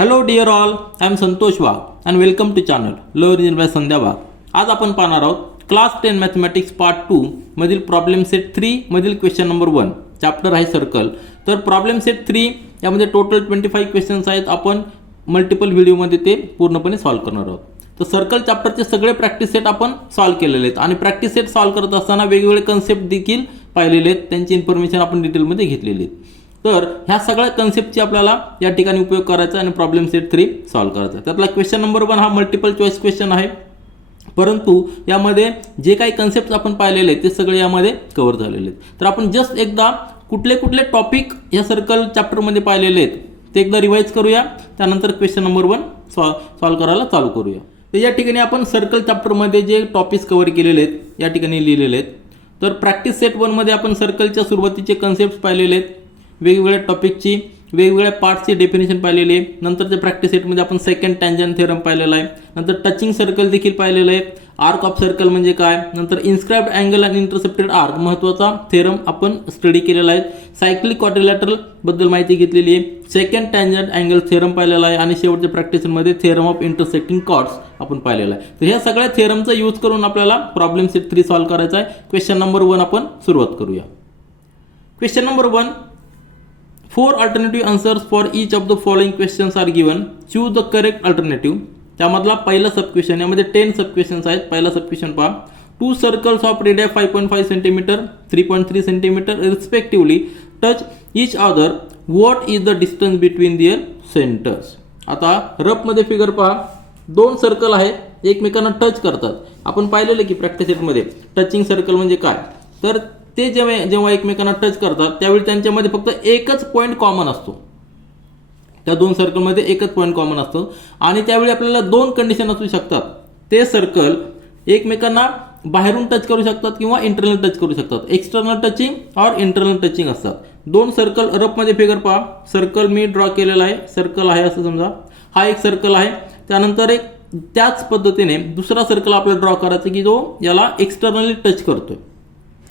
Hello dear all, I am Santosh Wagh and welcome to channel learn in by Sandhya Wagh. आज आपण पाहणार आहोत क्लास 10 मॅथमॅटिक्स पार्ट 2 मधील प्रॉब्लेम सेट 3 मधील क्वेश्चन नंबर 1. चॅप्टर आहे सर्कल. तर प्रॉब्लेम सेट 3 यामध्ये टोटल 25 क्वेश्चन्स आहेत. आपण मल्टिपल व्हिडिओमध्ये ते पूर्णपणे सॉल्व्ह करणार आहोत. तर सर्कल चॅप्टरचे सगळे प्रॅक्टिस सेट आपण सॉल्व्ह केलेले आहेत आणि प्रॅक्टिस सेट सॉल्व्ह करत असताना वेगवेगळे कन्सेप्ट देखील पाहिलेले आहेत. त्यांची इन्फॉर्मेशन आपण डिटेलमध्ये घेतलेली आहे. तर ह्या सगळ्या कन्सेप्टची आपल्याला या ठिकाणी उपयोग करायचा आणि प्रॉब्लेम सेट 3 सॉल्व्ह करायचा. त्यातला क्वेश्चन नंबर 1 हा मल्टिपल चॉईस क्वेश्चन आहे, परंतु यामध्ये जे काही कन्सेप्ट आपण पाहिलेले आहेत ते सगळे यामध्ये कव्हर झालेले आहेत. तर आपण जस्ट एकदा कुठले कुठले टॉपिक या सर्कल चॅप्टरमध्ये पाहिलेले आहेत ते एकदा रिवाइज करूया. त्यानंतर क्वेश्चन नंबर 1 सॉल्व्ह करायला चालू करूया. तर या ठिकाणी आपण सर्कल चॅप्टरमध्ये जे टॉपिक्स कव्हर केलेले आहेत या ठिकाणी लिहिलेले आहेत. तर प्रॅक्टिस सेट 1 मध्ये आपण सर्कलच्या सुरुवातीचे कन्सेप्ट पाहिलेले आहेत, वेगवेगळ्या टॉपिकची वेगवेगळ्या पार्ट्सची डेफिनेशन पाहिलेली आहे. नंतरच्या प्रॅक्टिस सेटमध्ये आपण सेकंड टँजंट थेरम पाहिलेला आहे. नंतर टचिंग सर्कल देखील पाहिलेलं आहे. आर्क ऑफ सर्कल म्हणजे काय, नंतर इन्स्क्राइब्ड अँगल आणि इंटरसेप्टेड आर्क महत्त्वाचा थेरम आपण स्टडी केलेला आहे. सायक्लिक क्वाड्रिलॅटरल बद्दल माहिती घेतलेली आहे. सेकंड टँजंट अँगल थेरम पाहिलेला आहे आणि शेवटच्या प्रॅक्टिसमध्ये थेरम ऑफ इंटरसेक्टिंग कॉर्ड्स आपण पाहिलेला आहे. तर ह्या सगळ्या थेरमचा यूज करून आपल्याला प्रॉब्लेम सेट 3 सॉल्व्ह करायचा आहे. क्वेश्चन नंबर 1 आपण सुरुवात करूया. Question number 1, 4 alternative answers for each of the following questions are given. Choose the correct alternative. त्यामधला पहिला सब क्वेश्चन, यामध्ये 10 सब क्वेश्चन्स आहेत. पहिला सब क्वेश्चन पहा. 2 circles of radius 5.5 cm, 3.3 cm respectively touch each other. What is the distance between their centers? आता rough मध्ये figure पहा. 2 circle आहेत, एकमेकांना टच करतात. आपण पाहिलेलं की प्रॅक्टिस सेटमध्ये टचिंग सर्कल म्हणजे काय, तर ते जेव्हा एकमेकांना टच करतात त्यावेळी त्यांच्यामध्ये फक्त एकच पॉईंट कॉमन असतो. त्या 2 सर्कलमध्ये एकच पॉईंट कॉमन असतो आणि त्यावेळी आपल्याला 2 कंडिशन असू शकतात. ते सर्कल एकमेकांना बाहेरून टच करू शकतात किंवा इंटरनल टच करू शकतात. एक्सटर्नल टचिंग और इंटरनल टचिंग असतात. 2 सर्कल रफमध्ये फिगर पहा. सर्कल मी ड्रॉ केलेला आहे, सर्कल आहे असं समजा. हा एक सर्कल आहे. त्यानंतर एक त्याच पद्धतीने दुसरा सर्कल आपल्याला ड्रॉ करायचा की जो याला एक्सटर्नली टच करतोय.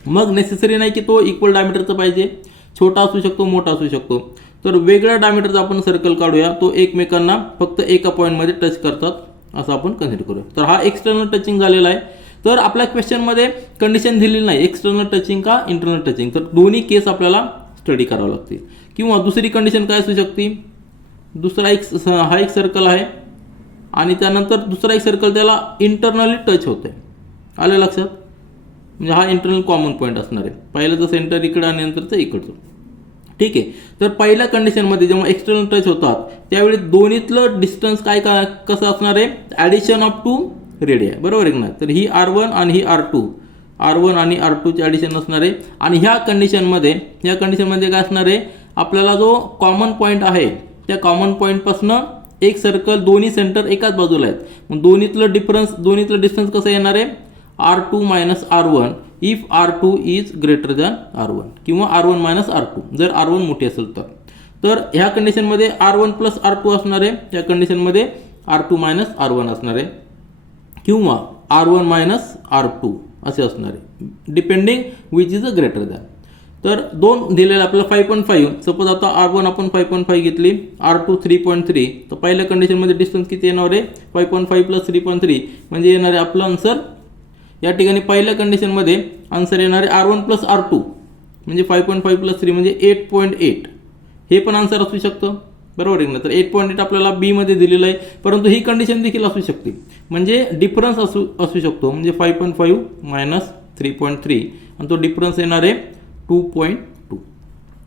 मग नेसेसरी नाही की तो इक्वल डायमीटरचा पाहिजे, छोटा असू शकतो, मोठा असू शकतो. तर वेगळ्या डायमीटरचा आपण सर्कल काढूया, तो एकमेकांना फक्त एका पॉईंटमध्ये टच करतात असं आपण कन्सिडर करूया. तर हा एक्सटर्नल टचिंग झालेला आहे. तर आपल्या क्वेश्चनमध्ये कंडिशन दिलेली नाही एक्सटर्नल टचिंग का इंटरनल टचिंग, तर दोन्ही केस आपल्याला स्टडी करावं लागतील. किंवा दुसरी कंडिशन काय असू शकते, हा एक सर्कल आहे आणि त्यानंतर दुसरा एक सर्कल त्याला इंटरनली टच होतंय. आलं लक्षात, म्हणजे हा इंटरनल कॉमन पॉईंट असणार आहे. पहिल्याचं सेंटर इकडं आणि नंतरचं इकडचं. ठीक आहे. तर पहिल्या कंडिशनमध्ये जेव्हा एक्सटर्नल टच होतात त्यावेळी दोन्हीतलं डिस्टन्स कसं असणार आहे, ॲडिशन ऑफ 2 रेडिया, बरोबर आहे ना. तर ही R1 आणि ही R2, R1 आणि R2चे ॲडिशन असणार आहे. आणि ह्या कंडिशनमध्ये काय असणार आहे, आपल्याला जो कॉमन पॉईंट आहे त्या कॉमन पॉईंटपासून एक सर्कल दोन्ही सेंटर एकाच बाजूला आहेत. मग दोन्हीतलं डिस्टन्स कसं येणार आहे, R2 minus R1 if R2 is greater than R1 किंवा R1 minus R2 जर R1 मोठी असेल तर ह्या कंडिशनमध्ये R1 plus R2 असणार आहे. या कंडिशनमध्ये R2 minus R1 असणार आहे किंवा R1 minus R2 असे असणार आहे, depending which is a greater than. तर 2 दिलेला आपल्याला 5.5. सपोज आता R1 आपण 5.5 घेतली, R2 3.3. तर पहिल्या कंडिशनमध्ये डिस्टन्स किती येणार आहे, 5.5 प्लस 3.3 म्हणजे येणार आहे आपलं आन्सर. या ठिकाणी पहिल्या कंडिशनमध्ये आन्सर येणार आहे R1 प्लस R2 म्हणजे 5.5 प्लस 3 म्हणजे 8.8. हे पण आन्सर असू शकतं, बरोबर आहे ना. तर 8.8 आपल्याला बी मध्ये दिलेलं आहे, परंतु ही कंडिशन देखील असू शकते. म्हणजे डिफरन्स असू शकतो, म्हणजे 5.5 मायनस 3.3 आणि तो डिफरन्स येणार आहे 2.2.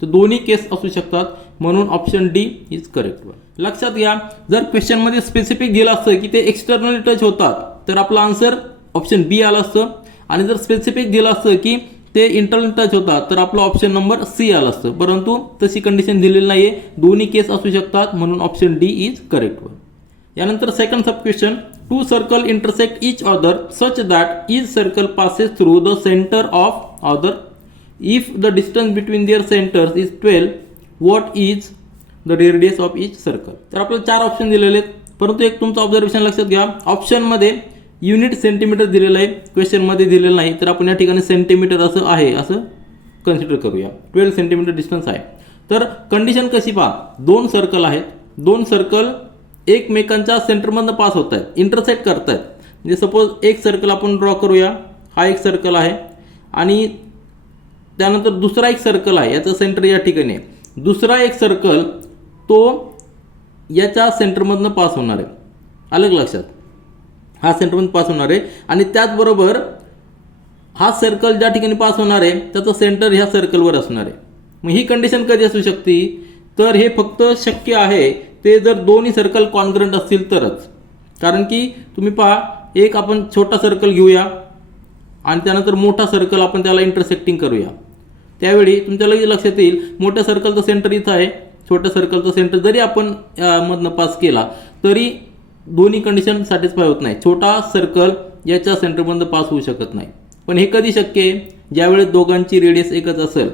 तर दोन्ही केस असू शकतात, म्हणून option D is correct one. लक्षात घ्या, जर क्वेश्चनमध्ये स्पेसिफिक दिलं असतं की ते एक्सटर्नली टच होतात तर आपला आन्सर ऑप्शन बी आलं असतं. आणि जर स्पेसिफिक दिलं असतं की ते इंटरनल टच होतात तर आपलं ऑप्शन नंबर सी आलं असतं. परंतु तशी कंडिशन दिलेली नाहीये, दोन्ही केस असू शकतात, म्हणून option D is correct one. यानंतर second sub question, 2 circle intersect each other such that each circle passes through the centre of other. If the distance between their centres is 12, what is the radius of each circle. तर आपल्याला 4 option दिलेले आहेत, परंतु एक तुमचं observation लक्षात घ्या. ऑप्शनमध्ये युनिट सेंटीमीटर दिलेलं आहे, क्वेश्चनमध्ये दिलेलं नाही. तर आपण या ठिकाणी सेंटीमीटर असं आहे असं कन्सिडर करूया. 12 सेंटीमीटर डिस्टन्स आहे. तर कंडिशन कशी पहा, 2 सर्कल आहेत, 2 सर्कल एकमेकांच्या सेंटरमधनं पास होत आहेत, इंटरसेक्ट करत आहेत. म्हणजे सपोज एक सर्कल आपण ड्रॉ करूया, हा एक सर्कल आहे आणि त्यानंतर दुसरा एक सर्कल आहे, याचं सेंटर या ठिकाणी आहे. दुसरा एक सर्कल तो याच्या सेंटरमधनं पास होणार आहे, अलग लक्षात, हा सेंटरमधून पास होणार आहे. आणि त्याचबरोबर हा सर्कल ज्या ठिकाणी पास होणार आहे त्याचं सेंटर ह्या सर्कलवर असणार आहे. मग ही कंडिशन कधी असू शकते, तर हे फक्त शक्य आहे ते जर दोन्ही सर्कल कॉन्ग्रंट असतील तरच. कारण की तुम्ही पहा, एक आपण छोटा सर्कल घेऊया आणि त्यानंतर मोठा सर्कल आपण त्याला इंटरसेक्टिंग करूया, त्यावेळी तुमच्या लगेच लक्षात येईल मोठ्या सर्कलचं सेंटर इथं आहे, छोट्या सर्कलचं सेंटर जरी आपण मधनं पास केला तरी दोन्ही कंडिशन सॅटिस्फाय होत नाही. छोटा सर्कल याच्या सेंटरमधनं पास होऊ शकत नाही. पण हे कधी शक्य आहे, ज्यावेळेस दोघांची रेडियस एकच असेल,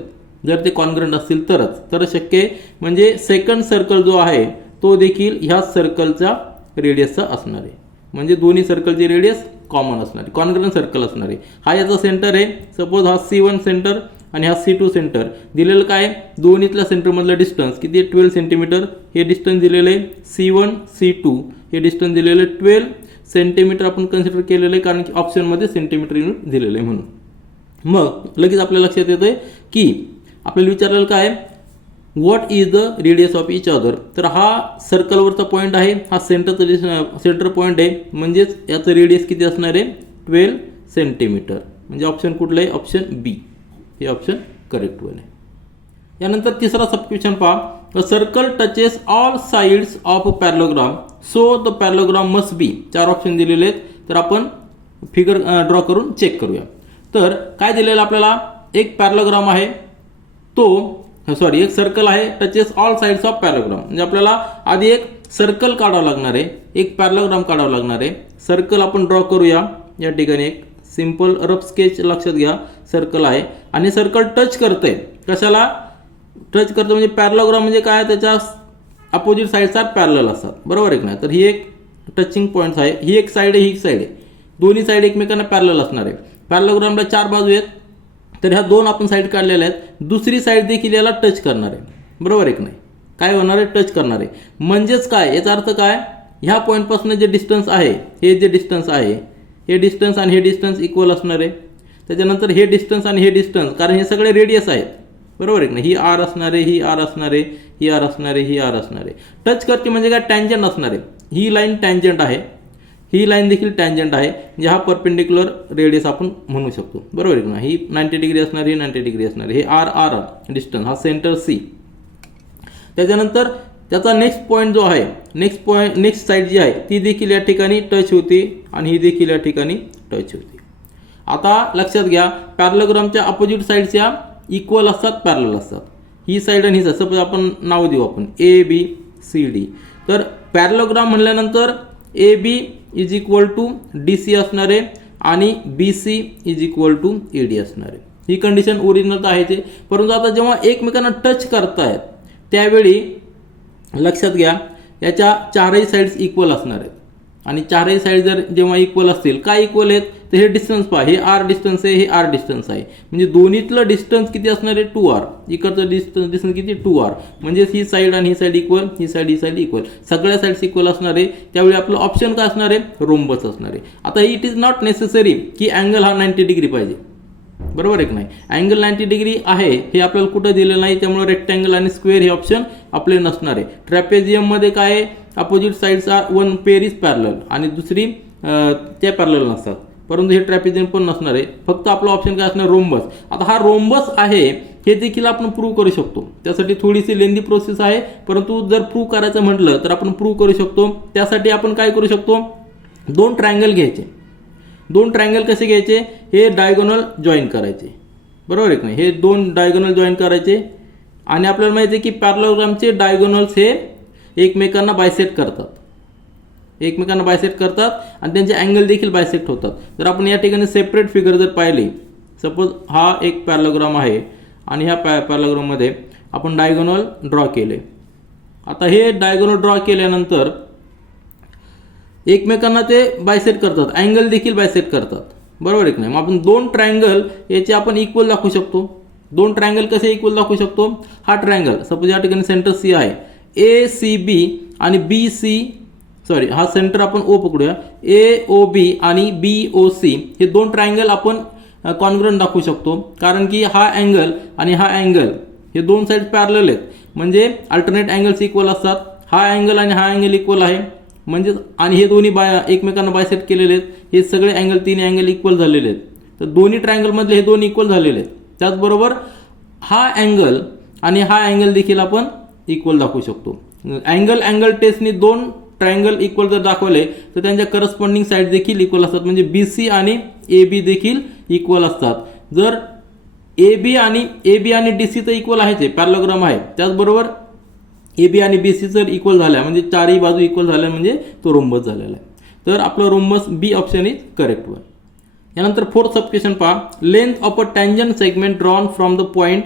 जर ते कॉन्ग्रंट असतील तरच शक्य आहे. म्हणजे सेकंड सर्कल जो आहे तो देखील ह्या सर्कलचा रेडियसचा असणार आहे. म्हणजे दोन्ही सर्कलची रेडियस कॉमन असणार आहे, कॉन्ग्रंट सर्कल असणार आहे. हा याचा सेंटर आहे, सपोज हा C1 सेंटर आणि हा C2 सेंटर. दिलेलं काय, दोन्हीतल्या सेंटरमधलं डिस्टन्स किती, 12 सेंटीमीटर. हे डिस्टन्स दिलेलं आहे C1 C2, हे डिस्टन्स दिलेलं आहे 12 सेंटीमीटर. आपण कन्सिडर केलेलं आहे कारण की ऑप्शनमध्ये सेंटीमीटर युनिट दिलेलं आहे म्हणून. मग लगेच आपल्या लक्षात येतंय की आपल्याला विचारलेलं काय, what is the radius of each other. तर हा सर्कलवरचा पॉईंट आहे, हा सेंटर पॉईंट आहे, म्हणजेच याचं रेडियस किती असणार आहे, 12 सेंटीमीटर. म्हणजे ऑप्शन कुठलं आहे, ऑप्शन बी, हे ऑप्शन करेक्ट वन आहे. यानंतर तिसरा सब क्वेश्चन पहा, a circle touches all sides of a parallelogram so the parallelogram must be. 4 option दिलेले आहेत, तर आपण फिगर ड्रॉ करून चेक करूया. तर काय दिलेलं आपल्याला, एक पॅरलोग्राम आहे तो एक सर्कल आहे, touches all sides of parallelogram. म्हणजे आपल्याला आधी एक सर्कल काढावं लागणार आहे, एक पॅरलोग्राम काढावं लागणार आहे. सर्कल आपण ड्रॉ करूया, या ठिकाणी एक सिंपल रफ स्केच लक्षात घ्या. सर्कल आहे आणि सर्कल टच करते, कशाला टच करतं, म्हणजे पॅरलोग्राम म्हणजे काय, त्याच्या अपोजिट साइड्स पॅरलल असतात, बरोबर आहे की नाही. तर ही एक टचिंग पॉईंट्स आहे, ही एक साईड आहे, ही एक साईड आहे, दोन्ही साईड एकमेकांना पॅरलल असणार आहे. पॅरलोग्रामला 4 बाजू आहेत, तर ह्या 2 आपण साईड काढलेल्या आहेत, दुसरी साईड देखील याला टच करणार आहे, बरोबर आहे की नाही. काय होणार आहे, टच करणार आहे. म्हणजेच काय, याचा अर्थ काय, ह्या पॉईंटपासून जे डिस्टन्स आहे, हे जे डिस्टन्स आहे, हे डिस्टन्स आणि हे डिस्टन्स इक्वल असणार आहे. त्याच्यानंतर हे डिस्टन्स आणि हे डिस्टन्स, कारण हे सगळे रेडियस आहेत, बरोबर आहे की नाही. ही आर असणार आहे, ही आर असणार आहे, ही आर असणार आहे, ही आर असणार आहे. टच करते म्हणजे काय, टँजंट असणार आहे. ही लाईन टँजंट आहे, ही लाईन देखील टँजंट आहे, म्हणजे हा परपेंडिक्युलर रेडियस आपण म्हणू शकतो, बरोबर आहे की नाही. ही 90 डिग्री असणार, ही 90 डिग्री असणार, हे आर आर आर डिस्टन्स, हा सेंटर C. त्याच्यानंतर त्याचा नेक्स्ट पॉईंट जो आहे, नेक्स्ट साईड जी आहे ती देखील या ठिकाणी टच होती आणि ही देखील या ठिकाणी टच होती. आता लक्षात घ्या, पॅरलोग्रामच्या अपोजिट साईड्स या इक्वल असतात, पॅरलल असतात. ही साईड आणि ही साईड, सपोज आपण नाव देऊ आपण ABCD. तर पॅरलोग्राम म्हणल्यानंतर AB is equal to DC असणार आहे आणि BC is equal to AD असणार आहे. ही कंडिशन ओरिजिनल तर आहे, परंतु आता जेव्हा एकमेकांना टच करतायत त्यावेळी लक्षात घ्या, याच्या 4ही साईड्स इक्वल असणार आहेत. आणि 4ही साईड जर जेव्हा इक्वल असतील, काय इक्वल आहेत, तर हे डिस्टन्स पहा, हे R डिस्टन्स आहे, हे R डिस्टन्स आहे. म्हणजे दोन्हीतलं डिस्टन्स किती असणार आहे, 2R. इकडचं डिस्टन्स किती, 2R. म्हणजे ही साईड आणि ही साईड इक्वल, ही साईड इक्वल, सगळ्या साईड्स इक्वल असणार आहे. त्यावेळी आपलं ऑप्शन काय असणार आहे, रोम्बस असणार आहे. आता इट इज नॉट नेसेसरी की अँगल हा 90 डिग्री पाहिजे, बरोबर आहे की नाही. अँगल 90 डिग्री आहे हे आपल्याला कुठं दिलेलं नाही, त्यामुळे रेक्टँगल आणि स्क्वेअर हे ऑप्शन आपले नसणार आहे. ट्रॅपेझियममध्ये काय आहे, opposite sides are one pair is parallel आणि दुसरी त्या पॅरलल नसतात, परंतु हे ट्रॅपेझियम पण नसणार आहे. फक्त आपलं ऑप्शन काय असणार, रोम्बस. आता हा रोम्बस आहे हे देखील आपण प्रूव्ह करू शकतो. त्यासाठी थोडीशी लेंदी प्रोसेस आहे, परंतु जर प्रूव्ह करायचं म्हटलं तर आपण प्रूव्ह करू शकतो. त्यासाठी आपण काय करू शकतो, 2 ट्रायंगल घ्यायचे. 2 ट्रायंगल कसे घ्यायचे, हे डायगोनल जॉईन करायचे, बरोबर आहे की नाही. हे 2 डायगोनल जॉईन करायचे आणि आपल्याला माहिती आहे की पॅरलोग्रामचे डायगोनल्स हे एकमेकांना बायसेक्ट करतात, आणि त्यांचे अँगल देखील बायसेक्ट होतात. जर आपण या ठिकाणी सेपरेट फिगर जर पाहिली, सपोज हा एक पॅरलोग्राम आहे आणि ह्या पॅरलोग्राममध्ये आपण डायगोनल ड्रॉ केले. आता हे डायगोनल ड्रॉ केल्यानंतर एकमेकांना ते बायसेक्ट करतात, अँगल देखील बायसेक्ट करतात, बरोबर आहे की नाही. मग आपण 2 ट्रायंगल याचे आपण इक्वल दाखवू शकतो. 2 ट्रायंगल कसे इक्वल दाखवू शकतो, हा ट्रायंगल सपोज या ठिकाणी सेंटर C आहे, ACB आणि BC सॉरी हा सेंटर आपण ओ पकडूया, ए ओ बी आणि बी ओ सी हे दोन ट्रायंगल आपण कॉन्ग्रुएंट दाखवू शकतो, कारण की हा अँगल आणि हा अँगल हे दोन साइड पॅरलल आहेत, म्हणजे अल्टरनेट अँगल्स इक्वल असतात. हा अँगल आणि हा अँगल इक्वल आहे म्हणजे, आणि हे दोन्ही एकमेकांना बायसेक्ट केलेले आहेत, हे सगळे अँगल तिन्ही अँगल इक्वल झालेले आहेत. तर दोन्ही ट्रायंगलमधले हे दोन इक्वल झालेले आहेत. त्याचबरोबर हा अँगल आणि हा अँगल देखील आपण इक्वल दाखवू शकतो. अँगल टेस्टने दोन ट्रायंगल इक्वल जर दाखवले तर त्यांच्या करस्पॉन्डिंग साईड देखील इक्वल असतात, म्हणजे बी सी आणि ए बी देखील इक्वल असतात. जर ए बी आणि डी सी तर इक्वल आहेच आहे, पॅरलोग्राम आहे. त्याचबरोबर ए बी आणि बी सी जर इक्वल झाल्या म्हणजे चारही बाजू इक्वल झाल्या म्हणजे तो रोम्बस झालेला आहे. तर आपलं rhombus B option is correct one. यानंतर फोर्थ सब क्वेश्चन पहा, length of a tangent segment drawn from the point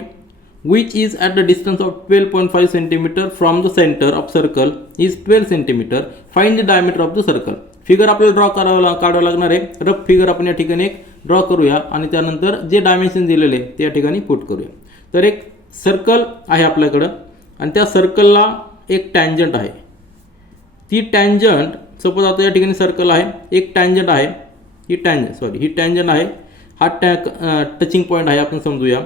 which is at the distance of 12.5 cm from the center of circle is 12 cm. Find the diameter of the circle. Figure आपल्याला draw काढावं लागणार आहे. Rough figure आपण या ठिकाणी एक draw करूया आणि त्यानंतर जे डायमेन्शन दिलेले ते या ठिकाणी पुट करूया. तर एक सर्कल आहे आपल्याकडं आणि त्या सर्कलला एक टँजंट आहे. ती टँजंट सपोज आता या ठिकाणी सर्कल आहे, एक टँजंट आहे, ही टँजंट आहे, हा टचिंग पॉईंट आहे आपण समजूया.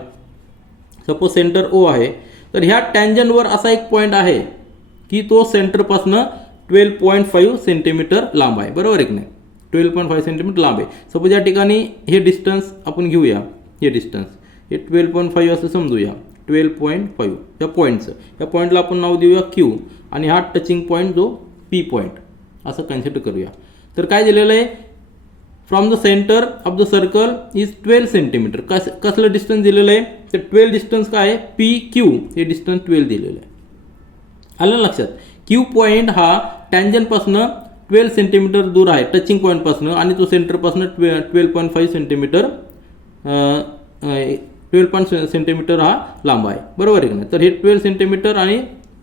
सपोज सेंटर ओ आहे, तर ह्या टँजंटवर असा एक पॉईंट आहे की तो सेंटरपासून 12.5 सेंटीमीटर लांब आहे, बरोबर आहे की नाही. 12.5 सेंटीमीटर लांब आहे. सपोज या ठिकाणी हे डिस्टन्स आपण घेऊया, हे डिस्टन्स हे 12.5 असं समजूया. 12.5 या पॉईंटचं, या पॉईंटला आपण नाव देऊया क्यू आणि हा टचिंग पॉईंट जो पी पॉईंट असं कन्सिडर करूया. तर काय दिलेलं आहे, from the centre of the circle is 12 centimetre. कसलं डिस्टन्स दिलेलं आहे, तर 12 डिस्टन्स काय आहे, पी क्यू हे डिस्टन्स 12 दिलेलं आहे. आलं लक्षात. क्यू पॉईंट हा टँजंटपासून 12 सेंटीमीटर दूर आहे टचिंग पॉईंटपासून, आणि तो सेंटरपासून 12.5 सेंटीमीटर 12 सेंटीमीटर हा लांब आहे, बरोबर आहे की नाही. तर हे 12 सेंटीमीटर आणि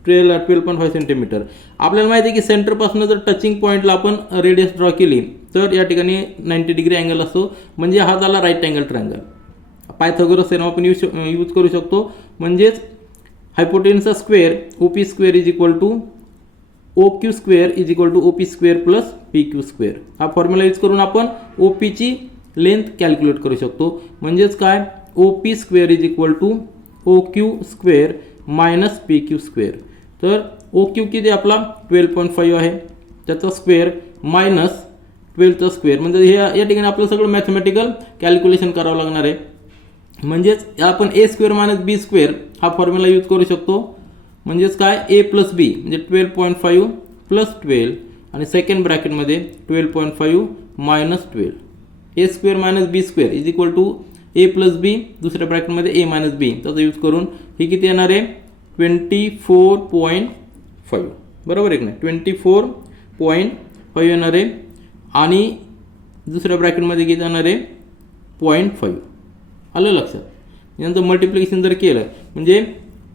12.5 सेंटीमीटर. आपल्याला माहिती आहे की सेंटरपासून जर टचिंग पॉईंटला आपण रेडियस ड्रॉ केली तर या ठिकाणी 90 डिग्री अँगल असतो, म्हणजे हा झाला right angle triangle. Pythagoras theorem आपण यूज करू शकतो. म्हणजेच हायपोटेन्यूजचा square O P square is equal to O Q square is equal to O P square plus P Q square. हा फॉर्म्युला यूज करून आपण ओ पीची लेंथ कॅल्क्युलेट करू शकतो. म्हणजेच काय, O P square is equal to O Q square minus P Q square. तर O Q किती आपला 12.5 आहे, त्याचा स्क्वेअर मायनस 12चा स्क्वेअर, म्हणजे हे या ठिकाणी आपलं सगळं मॅथमॅटिकल कॅल्क्युलेशन करावं लागणार आहे. म्हणजेच आपण ए स्क्वेअर मायनस बी स्क्वेअर हा फॉर्म्युला यूज करू शकतो. म्हणजेच काय, ए प्लस बी म्हणजे 12.5 प्लस 12 आणि सेकंड ब्रॅकेटमध्ये 12.5 minus 12. A square minus B square is equal to A plus B, दुसऱ्या ब्रॅकेटमध्ये ए मायनस बी, त्याचा यूज करून हे किती येणार आहे 24.5, बरोबर आहे की नाही. 24.5 येणार आहे आणि दुसऱ्या ब्रॅकेटमध्ये किती येणार आहे 0.5. आलं लक्षात. यानंतर मल्टिप्लिकेशन जर केलं म्हणजे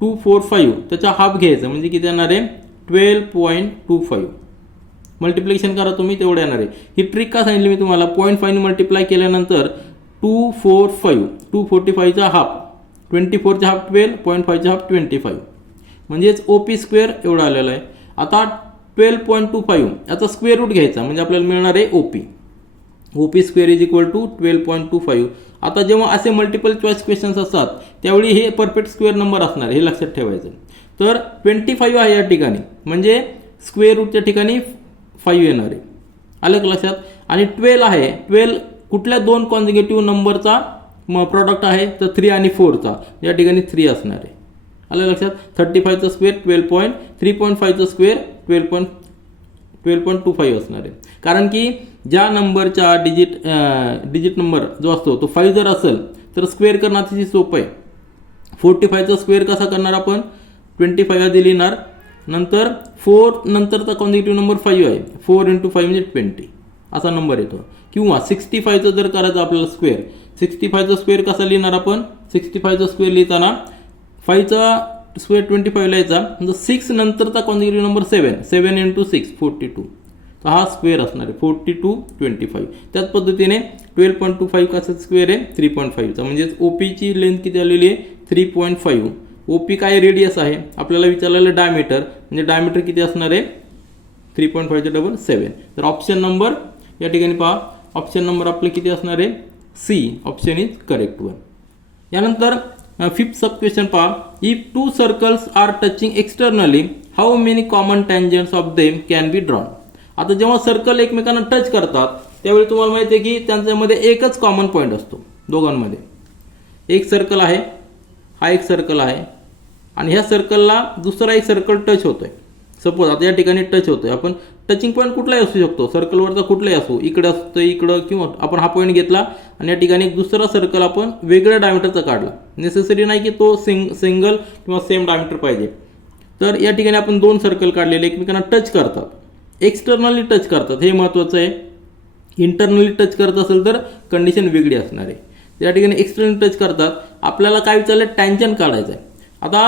245 त्याचा हाफ घ्यायचं म्हणजे किती येणार आहे 12.25. मल्टिप्लिकेशन करा तुम्ही तेवढं येणार आहे. ही ट्रिक का सांगितली मी तुम्हाला, 0.5 मल्टिप्लाय केल्यानंतर 245चा हाफ, 24चा हाफ 12, 0.5चा हाफ 25, म्हणजेच ओ पी स्क्वेअर एवढा आलेला आहे. आता 12.25 याचा स्क्वेअर रूट घ्यायचा म्हणजे आपल्याला मिळणार आहे O P. O P square is equal to 12.25. आता जेव्हा असे मल्टिपल चॉईस क्वेश्चन्स असतात त्यावेळी हे परफेक्ट स्क्वेअर नंबर असणार, हे लक्षात ठेवायचं. तर 25 आहे या ठिकाणी, म्हणजे स्क्वेअर रूटच्या ठिकाणी 5 येणार आहे. आलं लक्षात. आणि 12 आहे, 12 कुठल्या दोन कॉन्झिक्युटिव्ह नंबरचा प्रॉडक्ट आहे तर 3 आणि 4चा, या ठिकाणी 3 असणार आहे. आलं लक्षात. 35चा स्क्वेअर 12. 3.5चा स्क्वेअर 12.25 असणार आहे. कारण की ज्या नंबरचा डिजिट नंबर जो असतो तो 5 जर असेल तर स्क्वेअर करणं अतिशय सोपं आहे. 45चा स्क्वेअर कसा करणार आपण, 25 आधी लिहिणार, नंतर 4 नंतरचा कॉन्झिक्युटिव्ह नंबर 5 आहे, 4 × 5 म्हणजे 20 असा नंबर येतो. किंवा 65चा जर करायचं आपल्याला स्क्वेअर, 65चा स्क्वेअर कसा लिहिणार आपण, 65चा स्क्वेअर लिहिताना 5चा स्क्वेअर 25 लिहायचा, म्हणजे 6 नंतरचा कॉन्झिक्युटिव्ह नंबर 7 × 6 42. तर हा स्क्वेअर असणार आहे 42.25. त्याच पद्धतीने 12.25 कसा स्क्वेअर आहे 3.5चा, म्हणजेच ओपीची लेंथ किती आलेली आहे 3.5. ओपी काय रेडियस आहे, आपल्याला विचारलेलं डायमीटर, म्हणजे डायमीटर किती असणार आहे 3.5 डबल 7. तर ऑप्शन नंबर या ठिकाणी पहा, ऑप्शन नंबर आपलं किती असणार आहे, C option is correct one. यानंतर फिफ्थ सब क्वेश्चन पहा, if two circles are touching externally how many common tangents of them can be drawn. आता जेव्हा सर्कल एकमेकांना टच करतात त्यावेळी तुम्हाला माहिती आहे की त्यांच्यामध्ये एकच कॉमन पॉईंट असतो दोघांमध्ये. एक सर्कल आहे, हा एक सर्कल आहे आणि ह्या सर्कलला दुसरा एक सर्कल टच होतोय. सपोज आता या ठिकाणी टच होतोय, आपण टचिंग पॉईंट कुठलाही असू शकतो, सर्कलवरचा कुठलाही असो, इकडे असतो इकडं, किंवा आपण हा पॉईंट घेतला आणि या ठिकाणी एक दुसरा सर्कल आपण वेगळ्या डायमीटरचा काढला. नेसेसरी नाही की तो सिंगल किंवा सेम डायमीटर पाहिजे. तर या ठिकाणी आपण दोन सर्कल काढलेले एकमेकांना टच करतात, एक्सटर्नली टच करतात, हे महत्त्वाचं आहे. इंटरनली टच करत असेल तर कंडिशन वेगळी असणार आहे. या ठिकाणी एक्सटर्नली टच करतात, आपल्याला काय विचारलं, टँजंट काढायचं आहे. आता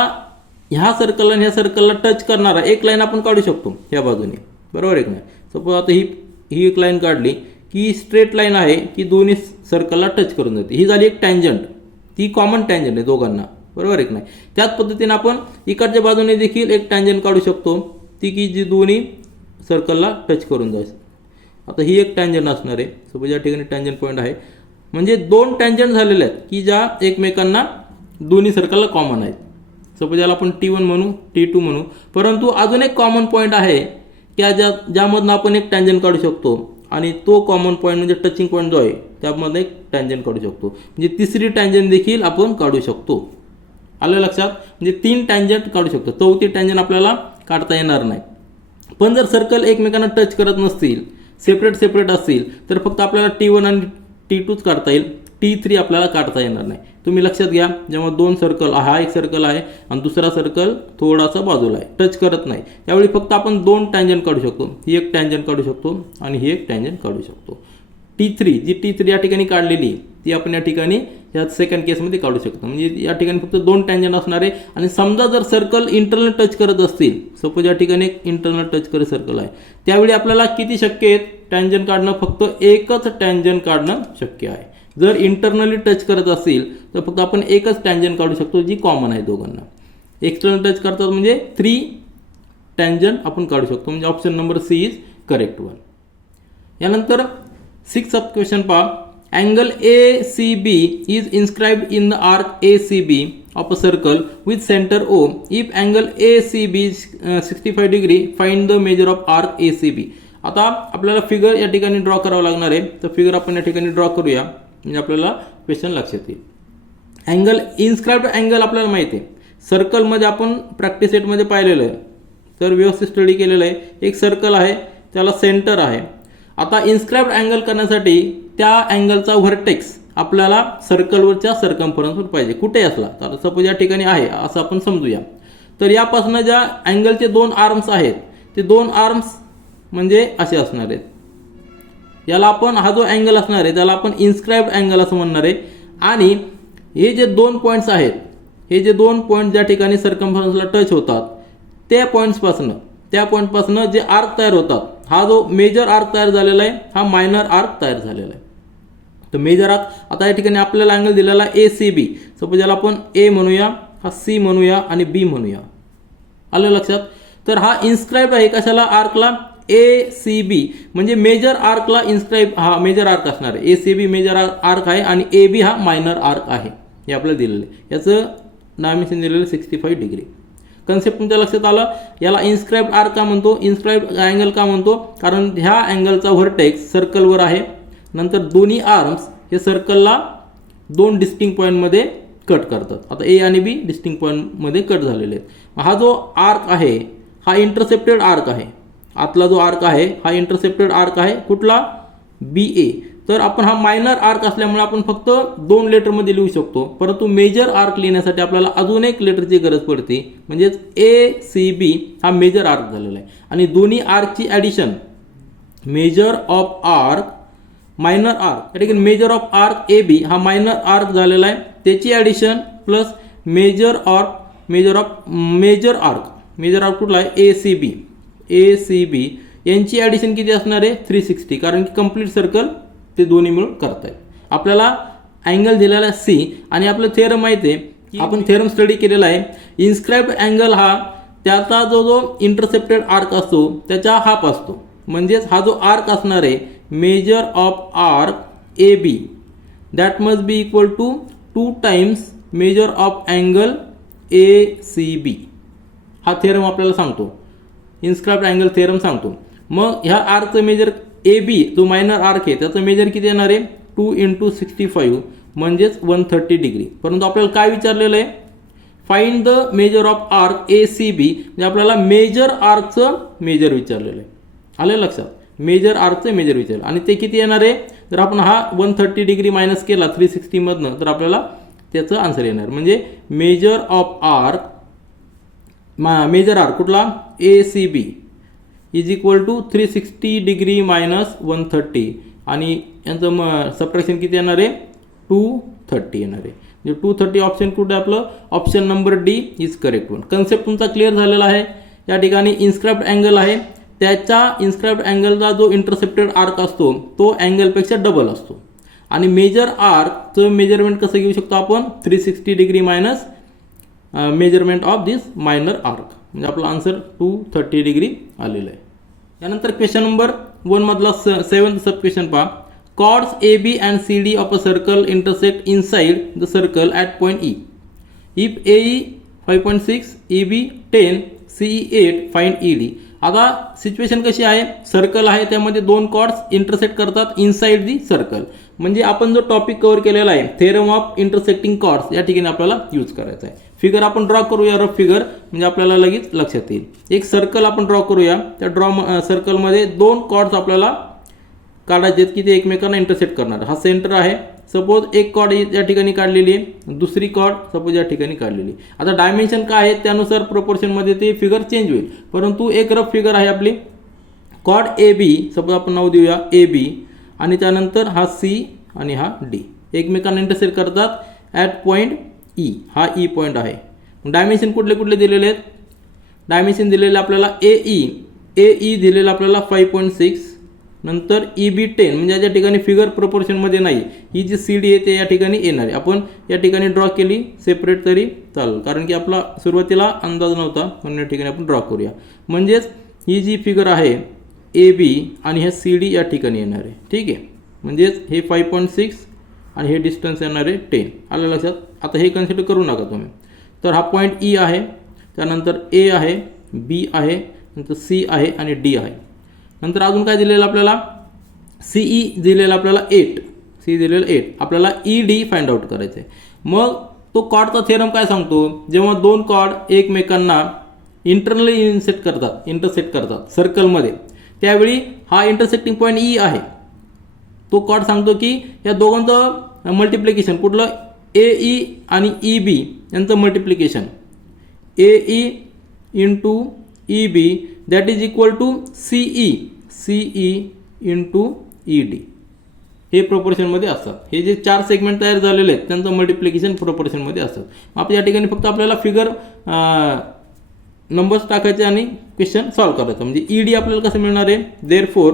ह्या सर्कलला आणि ह्या सर्कलला टच करणारा एक लाईन आपण काढू शकतो ह्या बाजूने, बरोबर आहे की नाही. सपोज आता ही एक लाईन काढली की स्ट्रेट लाईन आहे की दोन्ही सर्कलला टच करून जाते, ही झाली एक टँजंट, ती कॉमन टँजंट आहे दोघांना, बरोबर आहे की नाही. त्याच पद्धतीने आपण इकडच्या बाजूने देखील एक टँजंट काढू शकतो, ती की जी दोन्ही सर्कलला टच करून जायचं. आता ही एक टँजंट असणार आहे. सपोज या ठिकाणी टँजंट पॉईंट आहे, म्हणजे दोन टँजंट झालेले आहेत की ज्या एकमेकांना दोन्ही सर्कलला कॉमन आहेत. सपोज याला आपण T1 म्हणू, T2 म्हणू, परंतु अजून एक कॉमन पॉईंट आहे की ज्यामधनं आपण एक टँजंट काढू शकतो आणि तो कॉमन पॉईंट म्हणजे टचिंग पॉईंट जो आहे त्यामध्ये एक टँजंट काढू शकतो. म्हणजे तिसरी टँजंट देखील आपण काढू शकतो. आलं लक्षात, म्हणजे 3 टँजंट काढू शकतो, चौथी टँजंट आपल्याला काढता येणार नाही. पण जर सर्कल एकमेकांना टच करत नसतील, सेपरेट असतील, तर फक्त आपल्याला T1 आणि T2च काढता येईल, T3 आपल्याला काढता येणार नाही. तुम्ही लक्षात घ्या, जेव्हा दोन सर्कल, हा एक सर्कल आहे आणि दुसरा सर्कल थोडासा बाजूला आहे, टच करत नाही, त्यावेळी फक्त आपण 2 टँजंट काढू शकतो. ही एक टँजंट काढू शकतो आणि ही एक टँजंट काढू शकतो. T3 जी T3 या ठिकाणी काढलेली ती आपण या ठिकाणी या सेकंड केसमध्ये काढू शकतो. म्हणजे या ठिकाणी फक्त 2 टँजंट असणार आहे. आणि समजा जर सर्कल इंटरनल टच करत असतील, सपोज या ठिकाणी एक इंटरनल टच करत सर्कल आहे, त्यावेळी आपल्याला किती शक्य आहेत टँजंट काढणं, फक्त एकच टँजंट काढणं शक्य आहे. जर इंटरनली टच करत असेल तर फक्त आपण एकच टँजंट काढू शकतो जी कॉमन आहे दोघांना. एक्सटर्नल टच करतात म्हणजे 3 टँजंट आपण काढू शकतो. म्हणजे option number C is correct one. यानंतर 6th सब क्वेश्चन पहा, angle ACB is inscribed in the arc ACB of a circle with centre O. If angle ACB is 65 degree find the measure of arc ACB. आता आपल्याला figure या ठिकाणी draw करावं लागणार आहे. तर फिगर आपण या ठिकाणी ड्रॉ करूया म्हणजे आपल्याला क्वेश्चन लक्षात येईल. अँगल इन्स्क्राइब्ड अँगल आपल्याला माहिती आहे, सर्कलमध्ये आपण प्रॅक्टिस सेटमध्ये पाहिलेलं आहे, तर व्यवस्थित स्टडी केलेलं आहे. एक सर्कल आहे, त्याला सेंटर आहे. आता इन्स्क्राइब्ड अँगल करण्यासाठी त्या अँगलचा व्हर्टेक्स आपल्याला सर्कलवरच्या सर्कम्फरन्सवर पाहिजे, कुठे असला. तर सपोज या ठिकाणी आहे असं आपण समजूया. तर यापासून ज्या अँगलचे 2 आर्म्स आहेत ते 2 आर्म्स म्हणजे असे असणार आहेत. याला आपण, हा जो अँगल असणार आहे त्याला आपण इन्स्क्राइब्ड अँगल असं म्हणणार आहे. आणि हे जे 2 पॉईंट्स आहेत, हे जे 2 पॉईंट ज्या ठिकाणी सर्कम्फरन्सला टच होतात त्या पॉईंटपासून जे आर्क तयार होतात, हा जो मेजर आर्क तयार झालेला आहे हा मायनर आर्क तयार झालेला आहे. तर मेजर आर्क, आता या ठिकाणी आपल्याला अँगल दिलेला आहे ACB. सपोज याला आपण A म्हणूया, हा C म्हणूया आणि B म्हणूया. आलं लक्षात. तर हा इन्स्क्राइब्ड आहे कशाला, आर्कला, ACB. म्हणजे मेजर आर्कला इन्स्क्राइब, हा मेजर आर्क असणार आहे. ACB मेजर आर्क आहे आणि AB हा मायनर आर्क आहे. हे आपल्याला दिलेलं आहे. याचं डायमेन्शन दिलेलं 65 डिग्री. कन्सेप्ट तुमच्या लक्षात आलं. याला इन्स्क्राइब्ड आर्क का म्हणतो, इन्स्क्राइब्ड अँगल का म्हणतो, कारण ह्या अँगलचा व्हर्टेक्स सर्कलवर आहे. नंतर दोन्ही आर्म्स हे सर्कलला 2 डिस्टिंक्ट पॉईंटमध्ये कट करतात. आता A आणि B डिस्टिंक्ट पॉईंटमध्ये कट झालेले आहेत. हा जो आर्क आहे हा इंटरसेप्टेड आर्क आहे. आतला जो आर्क आहे हा इंटरसेप्टेड आर्क आहे, कुठला, BA. तर आपण हा मायनर आर्क असल्यामुळे आपण फक्त 2 लेटरमध्ये लिहू शकतो, परंतु मेजर आर्क लिहिण्यासाठी आपल्याला अजून एक लेटरची गरज पडते. म्हणजेच ACB हा मेजर आर्क झालेला आहे. आणि दोन्ही आर्कची addition, major of arc minor arc, या ठिकाणी मेजर ऑफ आर्क AB हा मायनर आर्क झालेला आहे, त्याची ॲडिशन प्लस मेजर आर्क कुठला आहे, ACB यांची ॲडिशन किती असणार आहे, 360. कारण की कंप्लीट सर्कल ते दोन्ही मिळून करतायत. आपल्याला अँगल दिलेला आहे C आणि आपलं थेरम माहिती आहे, आपण थेरम स्टडी केलेला आहे. इन्स्क्राइब्ड अँगल हा त्याचा जो इंटरसेप्टेड आर्क असतो त्याच्या हाफ असतो. म्हणजेच हा जो आर्क असणार आहे measure of arc A B that must be equal to 2 times measure of angle A C B. हा थेरम आपल्याला सांगतो, इन्स्क्राइब्ड अँगल थेरम सांगतो. मग ह्या आर्कचं मेजर ए बी जो मायनर आर्क आहे त्याचं मेजर किती येणार आहे 2 × 65 म्हणजेच 130 डिग्री. परंतु आपल्याला काय विचारलेलं आहे find the measure of arc A C B, म्हणजे आपल्याला मेजर आर्कचं मेजर विचारलेलं आहे. आलं लक्षात, मेजर आर्कचं मेजर विचारलं आणि ते किती येणार आहे. जर आपण हा 130 डिग्री मायनस केला 360 मधनं तर आपल्याला त्याचं आन्सर येणार. म्हणजे major of arc major arc कुठला A C B is equal to 360 degree minus 130 आणि यांचं सबट्रॅक्शन किती येणार आहे 230 येणार आहे. म्हणजे 230 ऑप्शन कुठे आपलं option number D is correct one. Concept तुमचा क्लिअर झालेला आहे. या ठिकाणी इन्स्क्राइब्ड अँगल आहे, त्याच्या इन्स्क्राइब्ड अँगलचा जो इंटरसेप्टेड आर्क असतो तो अँगलपेक्षा डबल असतो. आणि मेजर आर्कचं मेजरमेंट कसं घेऊ शकतो आपण 360 degree minus measurement of this minor arc, म्हणजे आपला आन्सर 230 डिग्री आलेला आहे. यानंतर क्वेश्चन नंबर 1 मधला 7th सब क्वेश्चन पहा. Chords AB and CD of a circle intersect inside the circle at point E. If AE 5.6, EB 10, CE 8, find ED. आता situation कशी आहे, सर्कल आहे त्यामध्ये 2 कॉर्ड्स इंटरसेक्ट करतात इनसाइड दी सर्कल. म्हणजे आपण जो टॉपिक कव्हर केलेला आहे थेरम ऑफ इंटरसेक्टिंग कॉर्ड्स या ठिकाणी आपल्याला यूज करायचा आहे. फिगर आपण ड्रॉ करूया, रफ फिगर, म्हणजे आपल्याला लगेच लक्षात येईल. एक सर्कल आपण ड्रॉ करूया. त्या सर्कलमध्ये 2 कॉर्ड्स आपल्याला काढायचे की ते एकमेकांना इंटरसेक्ट करणार. हा सेंटर आहे. सपोज एक कॉर्ड या ठिकाणी काढलेली आहे, दुसरी कॉर्ड सपोज या ठिकाणी काढलेली. आता डायमेन्शन काय आहे त्यानुसार प्रोपोर्शनमध्ये ते फिगर चेंज होईल. परंतु एक रफ फिगर आहे आपली. कॉर्ड ए बी सपोज आपण नाव देऊया ए बी आणि त्यानंतर हा सी आणि हा डी एकमेकांना इंटरसेक्ट करतात ॲट पॉईंट ई. हा ई पॉईंट आहे. डायमेन्शन कुठले कुठले दिलेले आहेत. डायमेन्शन दिलेले आपल्याला ए ई दिलेलं आपल्याला 5.6, नंतर ई बी 10, म्हणजे या ठिकाणी फिगर प्रोपोर्शनमध्ये नाही. ही जी सी डी आहे ते या ठिकाणी येणार आहे. आपण या ठिकाणी ड्रॉ केली सेपरेट तरी चालेल, कारण की आपला सुरुवातीला अंदाज नव्हता म्हणून या ठिकाणी आपण ड्रॉ करूया. म्हणजेच ही जी फिगर आहे ए बी आणि हे सी डी या ठिकाणी येणार आहे. ठीक आहे, म्हणजेच हे 5.6 आणि हे डिस्टन्स येणार आहे 10. आलं लक्षात. आता हे कन्सिडर करू नका तुम्ही. तर हा पॉईंट ई आहे, त्यानंतर ए आहे, बी आहे, नंतर सी आहे आणि डी आहे. नंतर अजून काय दिलेलं आपल्याला सीई दिलेलं आपल्याला 8, सी दिलेलं 8. आपल्याला ई डी फाइंड आउट करायचं आहे. मग तो कॉर्डचा थेरम काय सांगतो, जेव्हा 2 कॉर्ड एकमेकांना इंटरनली इंटरसेक्ट करतात सर्कलमध्ये त्यावेळी हा इंटरसेक्टिंग पॉईंट ई आहे. तो कॉर्ड सांगतो की या दोघांचं मल्टिप्लिकेशन कुठलं ए ई आणि ई बी यांचं multiplication A E into E B that is equal to CE into E D. हे प्रोपोर्शनमध्ये असतात. हे जे 4 सेगमेंट तयार झालेले आहेत त्यांचं मल्टिप्लिकेशन प्रोपोर्शनमध्ये असतात. आपण या ठिकाणी फक्त आपल्याला फिगर नंबर्स टाकायचे आणि क्वेश्चन सॉल्व्ह करायचं. म्हणजे ई डी आपल्याला कसं मिळणार आहे, देअरफॉर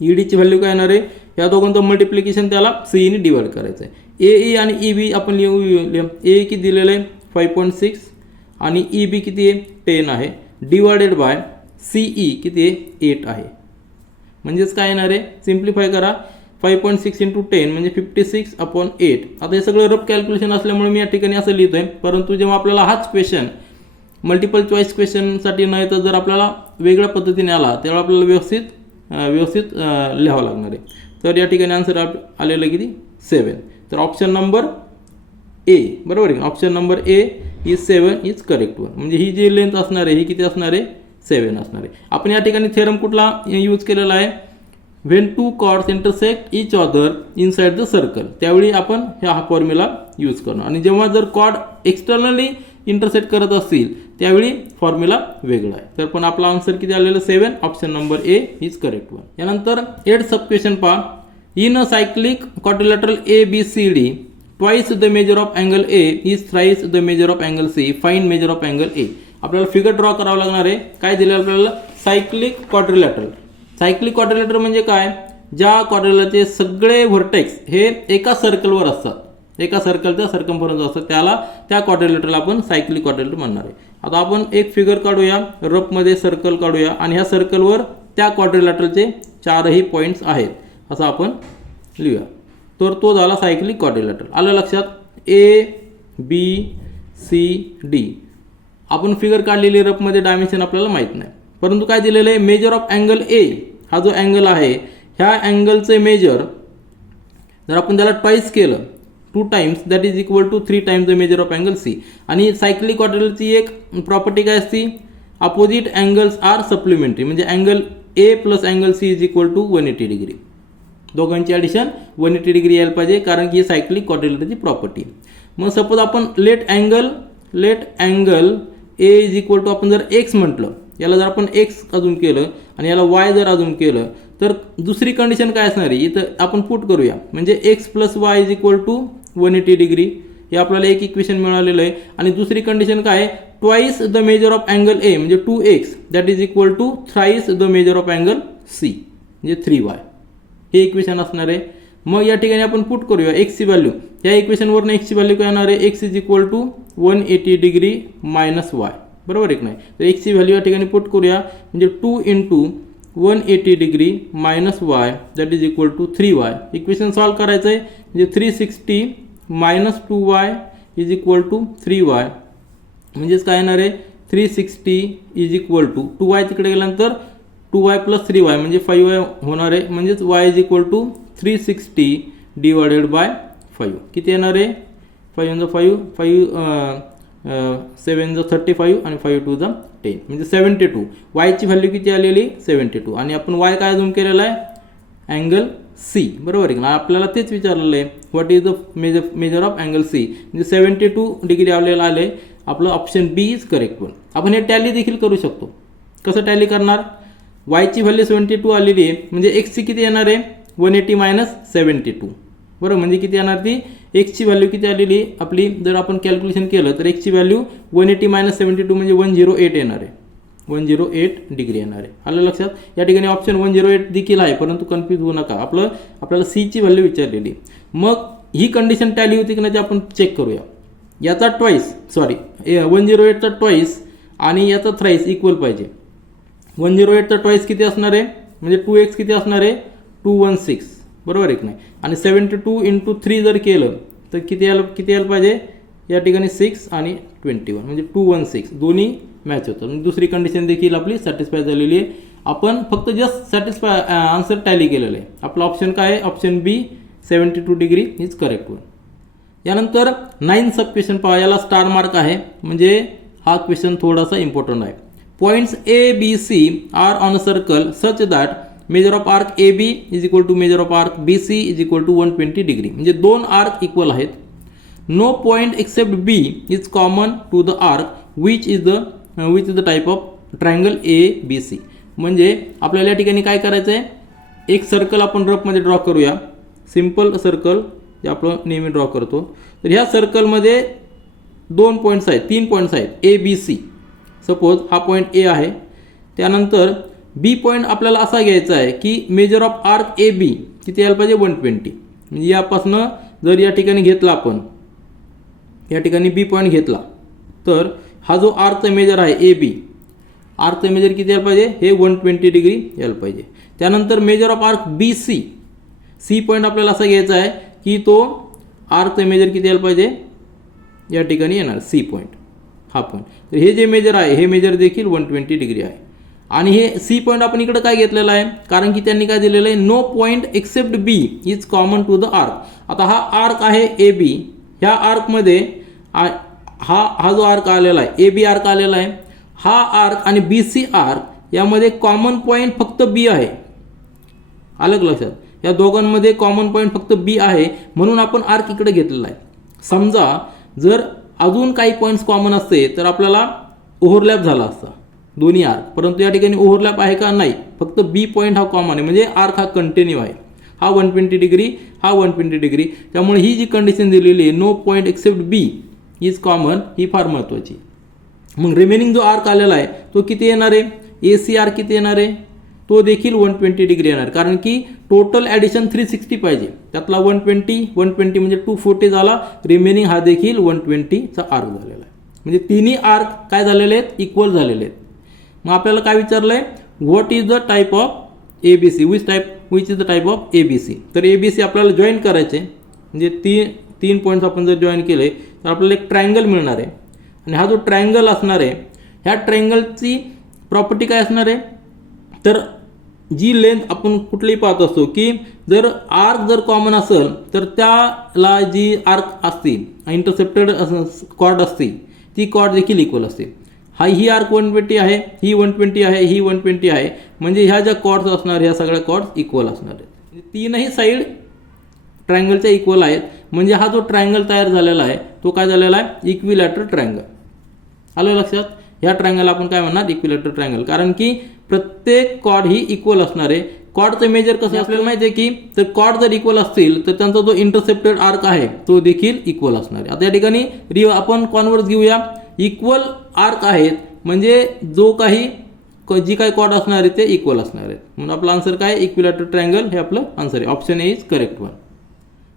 ई डीची व्हॅल्यू काय येणार आहे, या दोघांचं मल्टिप्लिकेशन त्याला सीईने डिवाइड करायचं आहे. ए ई आणि ई बी आपण लिहू. ए किती दिलेलं आहे 5.6 आणि ई बी किती आहे 10 आहे, डिवायडेड बाय सीई किती आहे 8 आहे. म्हणजेच काय येणार आहे, सिम्प्लिफाय करा. 5.6 × 10 म्हणजे 56/8. आता हे सगळं रफ कॅल्क्युलेशन असल्यामुळे मी या ठिकाणी असं लिहितोय. परंतु जेव्हा आपल्याला हाच क्वेश्चन मल्टिपल चॉईस क्वेश्चनसाठी न येतं जर आपल्याला वेगळ्या पद्धतीने आला तेव्हा आपल्याला व्यवस्थित लिहावं लागणार आहे. तर या ठिकाणी आन्सर आलेलं किती 7. तर ऑप्शन नंबर ए बरोबर आहे. Option number A is 7 is correct one. म्हणजे ही जी लेंथ असणार आहे ही किती असणार आहे 7 असणार आहे. आपण या ठिकाणी थेरम कुठला यूज केलेला आहे, when 2 chords intersect each other inside the circle, त्यावेळी आपण हा फॉर्म्युला यूज करणार. आणि जेव्हा जर कॉर्ड एक्सटर्नली इंटरसेक्ट करत असतील त्यावेळी फॉर्म्युला वेगळा आहे. तर पण आपला आन्सर किती आलेलं 7. Option number A is correct one. यानंतर 8th सब क्वेश्चन पहा. In a cyclic quadrilateral A B C D twice the measure of angle A is thrice the measure of angle C, find measure of angle A. आपल्याला figure draw करावं लागणार आहे. काय दिलं आपल्याला, cyclic quadrilateral. Cyclic quadrilateral म्हणजे काय, ज्या क्वाड्रिलॅटरचे सगळे व्हर्टेक्स हे एका सर्कलवर असतात, एका सर्कलच्या सर्कम्फरन्स असतात, त्या क्वाड्रिलॅटरला आपण सायक्लिक क्वाड्रिलॅटर म्हणणार आहे. आता आपण एक फिगर काढूया, रफमध्ये सर्कल काढूया आणि ह्या सर्कलवर त्या क्वाड्रिलॅटरलचे चारही पॉईंट्स आहेत असं आपण लिहूया. तर तो झाला सायक्लिक क्वाड्रिलॅटरल. आलं लक्षात? A B C D. आपण फिगर काढलेली रफमध्ये डायमेन्शन आपल्याला माहीत नाही, परंतु काय दिलेलं आहे, मेजर ऑफ अँगल ए. हा जो अँगल आहे ह्या अँगलचे मेजर जर आपण त्याला ट्वाईस केलं, 2 times, that is equal to 3 times the measure of angle C. आणि सायक्लिक क्वाड्रिलॅटरलची एक प्रॉपर्टी काय असती, अपोजिट अँगल्स आर सप्लिमेंटरी. म्हणजे angle A plus angle C is equal to 180 degree. दोघांची ॲडिशन 180 डिग्री यायला पाहिजे, कारण की सायक्लिक क्वाड्रिलॅटरलची प्रॉपर्टी. मग सपोज आपण let angle A is equal to, आपण जर एक्स म्हटलं, याला जर आपण एक्स अजून केलं आणि याला वाय जर अजून केलं, तर दुसरी कंडिशन काय असणार आहे इथं आपण पुट करूया. म्हणजे x plus y is equal to 180 degree. हे आपल्याला एक इक्वेशन मिळालेलं आहे. आणि दुसरी कंडिशन काय आहे, twice the measure of angle A म्हणजे 2x that is equal to thrice the measure of angle C म्हणजे 3y. हे इक्वेशन असणार आहे. मग या ठिकाणी आपण पुट करूया एक्सची व्हॅल्यू. या इक्वेशनवरून एक्सची व्हॅल्यू काय येणार आहे, x is equal to 180 degree minus y. बरोबर आहे की नाही? तर एक्सची व्हॅल्यू या ठिकाणी पुट करूया, म्हणजे 2 into 180 degree minus y that is equal to 3y. Equation solve करायचं आहे, म्हणजे 360 minus 2y is equal to 3y. म्हणजेच काय येणार आहे, 360 इज इक्वल टू 2y तिकडे गेल्यानंतर 2y प्लस 3y म्हणजे 5y होणार आहे. म्हणजेच y is equal to 360 divided by 5. किती येणार आहे, 5 × 5 5 7 × 35 आणि 5 × 2 = 10 म्हणजे 72. वायची व्हॅल्यू किती आलेली, 72. आणि आपण वाय काय अजून केलेला आहे, अँगल सी. बरोबर आहे ना? आपल्याला तेच विचारलेलं आहे, what is the measure of angle C. म्हणजे 72 डिग्री आपल्याला आले. आपलं option B is correct one. आपण हे टॅली देखील करू शकतो. कसं टॅली करणार, वायची व्हॅल्यू 72 आलेली आहे, म्हणजे एक्सची किती येणार आहे, 180 मायनस 72. बरोबर, म्हणजे किती येणार, ती एक्सची व्हॅल्यू किती आलेली आपली, जर आपण कॅल्क्युलेशन केलं तर एक्सची व्हॅल्यू 180 मायनस 72 म्हणजे 108 येणार आहे. 108 डिग्री येणार आहे. आलं लक्षात? या ठिकाणी ऑप्शन 108 देखील आहे, परंतु कन्फ्यूज होऊ नका. आपल्याला सीची व्हॅल्यू विचारलेली. मग ही कंडिशन टॅली होती की नाही ते आपण चेक करूया. याचा ट्वाईस 108चा ट्वाईस आणि याचा थ्राईस इक्वल पाहिजे. 108चा ट्वाईस किती असणार आहे, म्हणजे 2x किती असणार आहे, 216. बरोबर आहे की नाही? आणि 72 इंटू 3 जर केलं तर किती यायला पाहिजे, या ठिकाणी 6 आणि 21 म्हणजे 216. दोन्ही मॅच होतं. म्हणजे दुसरी कंडिशन देखील आपली सॅटिस्फाय झालेली आहे. आपण फक्त जस्ट सॅटिस्फाय आन्सर टॅली केलेलं आहे. आपला ऑप्शन काय आहे, option B 72 degree is correct one. यानंतर 9 सब क्वेश्चन पहा. याला स्टार मार्क आहे, म्हणजे हा क्वेश्चन थोडासा इम्पॉर्टंट आहे. Points A B C are on a circle such that measure of arc A B is equal to measure of arc B C is equal to 120 degree. म्हणजे 2 arc equal आहेत. No point except B is common to the arc which is the type of triangle A B C. म्हणजे आपल्याला या ठिकाणी काय करायचं आहे, एक सर्कल आपण रफमध्ये ड्रॉ करूया. सिम्पल सर्कल जे आपण नेहमी ड्रॉ करतो. तर ह्या सर्कलमध्ये 2 पॉईंट्स आहेत, 3 पॉईंट्स आहेत ए बी सी. सपोज हा पॉईंट ए आहे. त्यानंतर बी पॉईंट आपल्याला असा घ्यायचा आहे की measure of arc A B किती यायला पाहिजे, 120. म्हणजे यापासनं जर या ठिकाणी घेतला आपण, या ठिकाणी बी पॉईंट घेतला, तर हा जो आर्कचा मेजर आहे ए बी, आर्कचा मेजर किती यायला पाहिजे, हे 120 डिग्री यायला पाहिजे. त्यानंतर measure of arc B C, C point आपल्याला असा घ्यायचा आहे की तो आर्कचा मेजर किती यायला पाहिजे, या ठिकाणी येणार सी पॉईंट, हा पॉईंट. तर हे जे मेजर आहे हे मेजर देखील 120 डिग्री आहे. आणि हे सी पॉईंट आपण इकडे काय घेतलेला आहे, कारण की त्यांनी काय दिलेलं आहे, no point except B is common to the arc. आता हा आर्क आहे ए बी. ह्या आर्कमध्ये हा जो आर्क आलेला आहे, ए बी आर्क आलेला आहे, हा आर्क आणि बी सी आर्क यामध्ये कॉमन पॉईंट फक्त बी आहे. आलं लक्षात? या दोघांमध्ये कॉमन पॉईंट फक्त बी आहे, म्हणून आपण आर्क इकडे घेतलेला आहे. समजा जर अजून काही पॉईंट्स कॉमन असते तर आपल्याला ओव्हरलॅप झाला असता दोन्ही आर्क, परंतु या ठिकाणी ओव्हरलॅप आहे का, नाही. फक्त बी पॉईंट हा कॉमन आहे, म्हणजे आर्क हा कंटिन्यू आहे. हा 120 डिग्री, हा 120 डिग्री. त्यामुळे ही जी कंडिशन दिलेली आहे, no point except B is common, ही फार महत्त्वाची. मग रिमेनिंग जो आर्क आलेला आहे तो किती येणार आहे, ए सी आर्क किती येणार आहे, तो देखील 120 डिग्री येणार. कारण की टोटल ॲडिशन 360 पाहिजे. त्यातला 120 म्हणजे 240 झाला. रिमेनिंग हा देखील 120चा आर्क झालेला आहे. म्हणजे तिन्ही आर्क काय झालेले आहेत, इक्वल झालेले आहेत. मग आपल्याला काय विचारलंय, what is the type of ABC, which is the type of ABC. तर ABC आपल्याला जॉईन करायचे, म्हणजे तीन पॉईंट्स आपण जर जॉईन केले तर आपल्याला एक ट्रायंगल मिळणार आहे. आणि हा जो ट्रायंगल असणार आहे, ह्या ट्रायंगलची प्रॉपर्टी काय असणार आहे, तर जी लेंथ आपण कुठलीही पाहत असतो की जर आर्क जर कॉमन असेल तर त्याला जी आर्क असते, इंटरसेप्टेड कॉर्ड असते, ती कॉर्ड देखील इक्वल असते. ही आर्क 120 आहे, ही 120 आहे, ही 120 आहे, म्हणजे ह्या ज्या कॉर्ड्स असणार ह्या सगळ्या कॉर्ड्स इक्वल असणार आहेत. तीनही साईड ट्रायंगलच्या इक्वल आहेत, म्हणजे हा जो ट्रायंगल तयार झालेला आहे तो काय झालेला आहे, इक्विलॅटरल ट्रायंगल. आलं लक्षात. ह्या ट्रायंगल आपण काय म्हणणार, इक्विलॅटरल ट्रायंगल, कारण की प्रत्येक कॉर्ड ही इक्वल असणार आहे. कॉर्डचं मेजर कसं आपल्याला माहिती आहे की तर कॉर्ड जर इक्वल असतील तर त्यांचा जो इंटरसेप्टेड आर्क आहे तो देखील इक्वल असणार आहे. आता या ठिकाणी आपण कॉन्व्हर्स घेऊया, इक्वल आर्क आहेत म्हणजे जी काही कॉर्ड असणार आहे ते इक्वल असणार आहेत, म्हणून आपलं आन्सर काय, इक्विलॅटरल ट्रायंगल हे आपलं आन्सर आहे. Option A is correct one.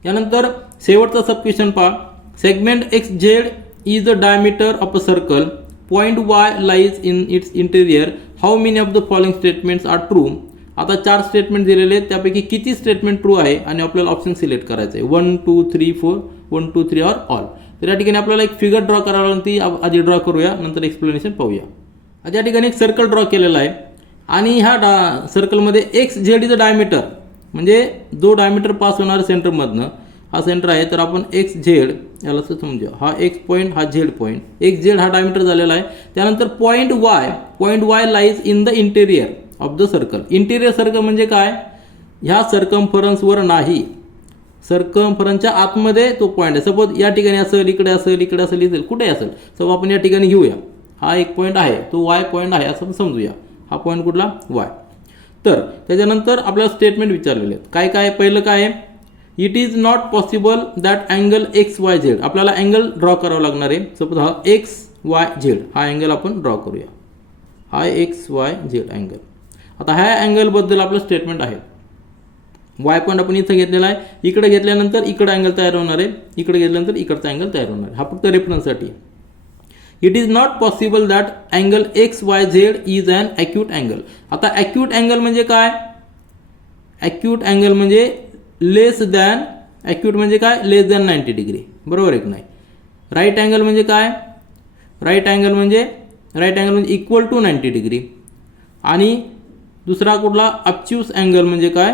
यानंतर शेवटचा सब क्वेश्चन पहा. Segment XZ is the diameter of a circle, point Y lies in its interior, how many of the following statements are true. आता 4 statement दिलेले आहेत, त्यापैकी किती statement true आहे आणि आपल्याला ऑप्शन सिलेक्ट करायचं आहे, 1 2 3 4, 1 2 3 और ऑल. तर या ठिकाणी आपल्याला एक फिगर ड्रॉ करावी लागेल, ती आधी ड्रॉ करूया, नंतर एक्सप्लेनेशन पाहूया. आता या ठिकाणी एक सर्कल ड्रॉ केलेला आहे आणि ह्या सर्कलमध्ये XZ इज द डायमीटर, म्हणजे जो डायमीटर पास होणार सेंटरमधनं हा सेंटर आहे, तर आपण XZ याला असं समजूया, हा X पॉईंट हा Z पॉईंट, XZ हा डायमीटर झालेला आहे. त्यानंतर point Y lies in the interior of the circle. Interior circle म्हणजे काय, ह्या सर्कम्फरन्सवर नाही, सर्कम्फरन्सच्या आतमध्ये तो पॉईंट आहे. सपोज या ठिकाणी असेल, इकडे असेल, इकडे असेल, इथे कुठे असेल, सपोज आपण या ठिकाणी घेऊया, हा एक पॉईंट आहे, तो Y पॉईंट आहे असं समजूया, हा पॉईंट कुठला, Y. तर त्याच्यानंतर आपल्याला स्टेटमेंट विचारलेले आहेत, काय काय. पहिलं काय आहे, it is not possible that angle XYZ, आपल्याला अँगल ड्रॉ करावा लागणार आहे. सपोज हा XYZ हा अँगल आपण ड्रॉ करूया, हा XYZ अँगल. आता ह्या अँगलबद्दल आपलं स्टेटमेंट आहे. Y पॉईंट आपण इथं घेतलेला आहे, इकडे घेतल्यानंतर इकडे अँगल तयार होणार आहे, इकडे घेतल्यानंतर इकडचा अँगल तयार होणार आहे. हा फक्त रेफरन्ससाठी. It is not possible that angle XYZ is an acute angle. आता ॲक्यूट अँगल म्हणजे काय, ॲक्यूट अँगल म्हणजे लेस दॅन, ॲक्यूट म्हणजे काय, लेस दॅन 90 डिग्री, बरोबर आहे की नाही. राईट अँगल म्हणजे काय, राईट अँगल म्हणजे इक्वल टू 90 डिग्री. आणि दुसरा कुठला, ऑब्च्युस अँगल म्हणजे काय,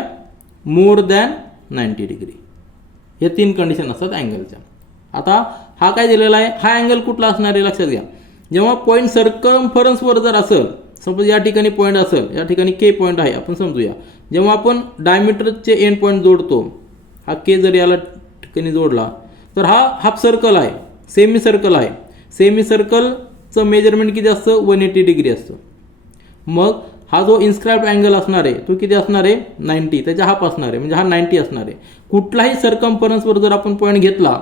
मोर दॅन 90 डिग्री. हे 3 कंडिशन असतात अँगलच्या. आता हा काय दिलेला आहे, हा अँगल कुठला असणार आहे लक्षात घ्या. जेव्हा पॉईंट सर्कम्फरन्सवर जर असेल, सपोज या ठिकाणी पॉईंट असेल, या ठिकाणी K पॉईंट आहे आपण समजूया, जेव्हा आपण डायमीटरचे एंड पॉईंट जोडतो, हा K जर याला ठिकाणी जोडला तर हा हाफ सर्कल आहे, सेमी सर्कल आहे. सेमी सर्कलचं मेजरमेंट किती असतं, 180 डिग्री असतं. मग हा जो इन्स्क्राइब्ड अँगल असणार आहे तो किती असणार आहे, 90, त्याच्या हाफ असणार आहे, म्हणजे हा 90 असणार आहे. कुठलाही सर्कम्फरन्सवर जर आपण पॉईंट घेतला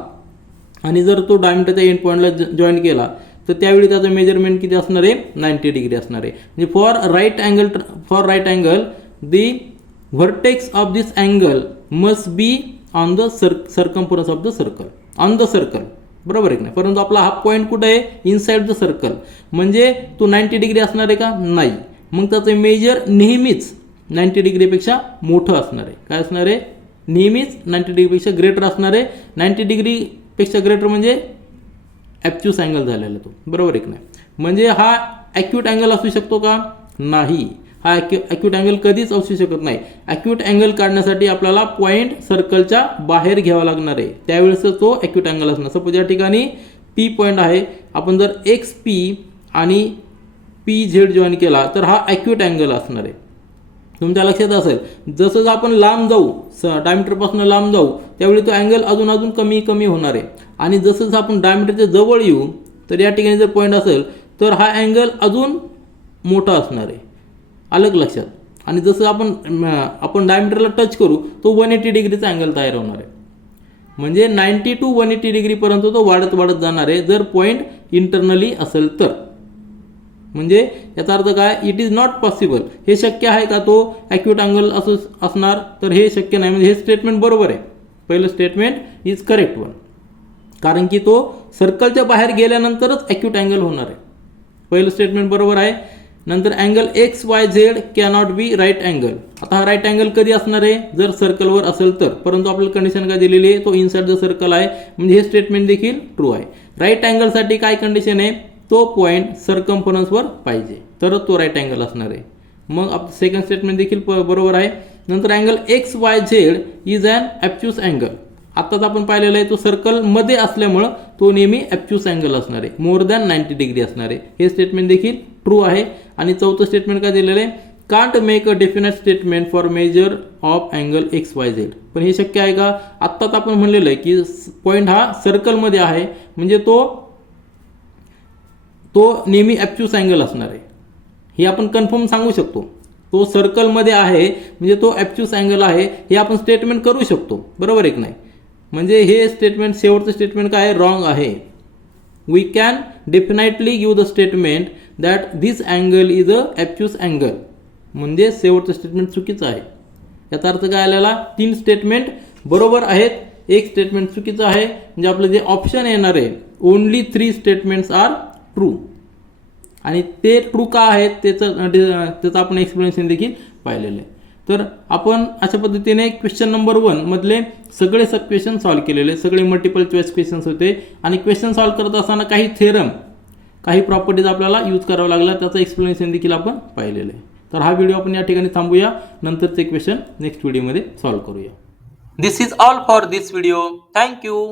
आणि जर तो डायमीटरच्या एंड पॉईंटला जॉईन केला तर त्यावेळी त्याचं मेजरमेंट किती असणार आहे, 90 डिग्री असणार आहे. म्हणजे for right angle the vertex of this angle must be on the circumference of the circle, on the circle, बरोबर आहे की नाही. परंतु आपला हा पॉईंट कुठे आहे, इनसाइड द सर्कल, म्हणजे तो 90 डिग्री असणार आहे का, नाही. मग त्याचं मेजर नेहमीच 90 डिग्रीपेक्षा मोठं असणार आहे. काय असणार आहे, नेहमीच 90 डिग्रीपेक्षा ग्रेटर असणार आहे. 90 डिग्रीपेक्षा ग्रेटर म्हणजे ॲब्च्युस अँगल झालेला तो, बरोबर आहे की नाही. म्हणजे हा ॲक्यूट अँगल असू शकतो का, नाही. हा ॲक्यूट अँगल कधीच असू शकत नाही. ॲक्यूट अँगल काढण्यासाठी आपल्याला पॉईंट सर्कलच्या बाहेर घ्यावा लागणार आहे, त्यावेळेस तो ॲक्यूट अँगल असणार. सपोज या ठिकाणी P पॉईंट आहे, आपण जर XP आणि PZ जॉईन केला तर हा ॲक्यूट अँगल असणार आहे. तुमच्या लक्षात असेल, जसं आपण लांब जाऊ, डायमीटरपासून लांब जाऊ, त्यावेळी तो अँगल अजून कमी कमी होणार आहे. आणि जसं आपण डायमीटरच्या जवळ येऊ तर या ठिकाणी जर पॉईंट असेल तर हा अँगल अजून मोठा असणार आहे. अलग लक्षात. आणि जसं आपण डायमीटरला टच करू तो 180 डिग्रीचा अँगल तयार होणार आहे. म्हणजे 90 to 180 डिग्रीपर्यंत तो वाढत जाणार आहे जर पॉईंट इंटरनली असेल तर. म्हणजे याचा अर्थ काय, इट इज नॉट पॉसिबल, हे शक्य आहे का तो ॲक्यूट अँगल असणार, तर हे शक्य नाही. म्हणजे हे स्टेटमेंट बरोबर आहे, पहिलं स्टेटमेंट इज करेक्ट वन. कारण की तो सर्कलच्या बाहेर गेल्यानंतरच ॲक्यूट अँगल होणार आहे. पहिलं स्टेटमेंट बरोबर आहे. नंतर angle X Y Z cannot be right angle. आता हा राईट अँगल कधी असणार आहे, जर सर्कलवर असेल तर. परंतु आपल्याला कंडिशन काय दिलेली आहे, तो इनसाइड द सर्कल आहे, म्हणजे हे स्टेटमेंट देखील ट्रू आहे. राईट अँगलसाठी काय कंडिशन आहे, तो पॉईंट सर्कम्फरन्सवर पाहिजे तरच तो राईट अँगल असणार आहे. मग आपलं सेकंड स्टेटमेंट देखील बरोबर आहे. नंतर angle X Y Z is an obtuse angle. आत्ताच आपण पाहिलेलं आहे, तो सर्कलमध्ये असल्यामुळं तो नेहमी ॲब्च्युस अँगल असणार आहे, मोर दॅन 90 डिग्री असणार आहे. हे स्टेटमेंट देखील ट्रू आहे. आणि चौथं स्टेटमेंट काय दिलेलं आहे, can't make a definite statement for major of angle X Y Z. पण हे शक्य आहे का, आत्ताच आपण म्हणलेलं आहे की पॉईंट हा सर्कलमध्ये आहे, म्हणजे तो नेहमी ॲब्च्युस अँगल असणार आहे. हे आपण कन्फर्म सांगू शकतो. तो सर्कलमध्ये आहे म्हणजे तो ॲब्च्युस अँगल आहे, हे आपण स्टेटमेंट करू शकतो. बरोबर आहे की नाही. म्हणजे हे स्टेटमेंट, शेवटचं स्टेटमेंट काय आहे, रॉंग आहे. We can definitely give the statement that this angle is a obtuse angle. म्हणजे शेवटचं स्टेटमेंट चुकीचं आहे. याचा अर्थ काय आलेला, 3 स्टेटमेंट बरोबर आहेत, एक स्टेटमेंट चुकीचं आहे. म्हणजे आपलं जे ऑप्शन येणार आहे, ओनली 3 स्टेटमेंट्स आर ट्रू. आणि ते ट्रू का आहेत त्याचं आपण एक्सप्लेनेशन देखील पाहिलेलं आहे. तर आपण अशा पद्धतीने क्वेश्चन नंबर 1 मधले सगळे सब क्वेश्चन सॉल्व्ह केलेले, सगळे मल्टिपल चॉईस क्वेश्चन्स होते. आणि क्वेश्चन सॉल्व्ह करत असताना काही थेरम, काही प्रॉपर्टीज आपल्याला यूज करावं लागला, त्याचं एक्सप्लेनेशन देखील आपण पाहिलेलं आहे. तर हा व्हिडिओ आपण या ठिकाणी थांबूया, नंतरचे क्वेश्चन नेक्स्ट व्हिडिओमध्ये सॉल्व्ह करूया. This is all for this video. Thank you.